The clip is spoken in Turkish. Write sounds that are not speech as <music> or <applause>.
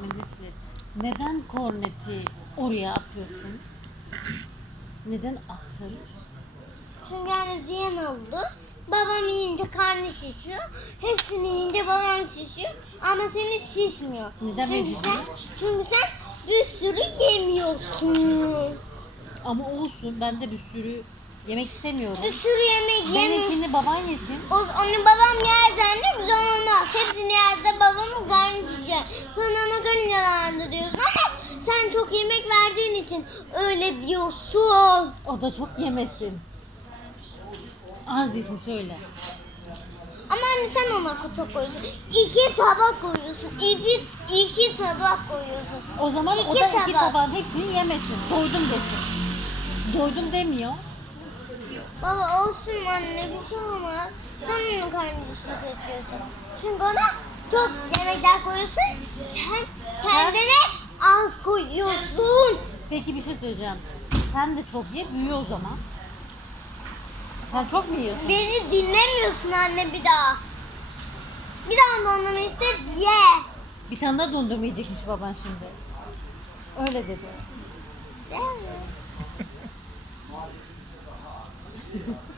Mendil silersin. Neden korneti oraya atıyorsun? Neden attın? Çünkü yani ziyan oldu. Babam yiyince karnı şişiyor. Hepsini yiyince babam şişiyor. Ama senin şişmiyor. Neden çünkü sen, şişmiyor? çünkü sen bir sürü yemiyorsun. Ama olsun ben de bir sürü yemek istemiyorum. Bir sürü yemek yemiyorsun. Benimkini baban yesin. O, onu babam yersen de güzel olmaz. Hepsini yerse babamın karnı şişer. Sonra ona karınca ağrıdı diyorsun ama sen çok yemek verdiğin için öyle diyorsun. O da çok yemesin. Az yesin söyle. Ama anne sen ona çok koyuyorsun. İki tabak koyuyorsun. İki, iki tabak koyuyorsun. O zaman o İki da iki tabak. tabağın hepsini yemesin. Doydum desin. Doydum demiyor. Baba olsun anne bir şey olmaz. Sen onun karnını şişirtiyorsun. Çünkü ona çok yemekler koyuyorsun. Sen kendine az koyuyorsun. Peki bir şey söyleyeceğim. Sen de çok ye, büyü o zaman. Sen çok mu yiyorsun? Beni dinlemiyorsun anne bir daha. Bir daha dondurma iste ye. Bir tane daha dondurma yiyecekmiş baban şimdi. Öyle dedi. Değil mi? <laughs> Yeah. <laughs>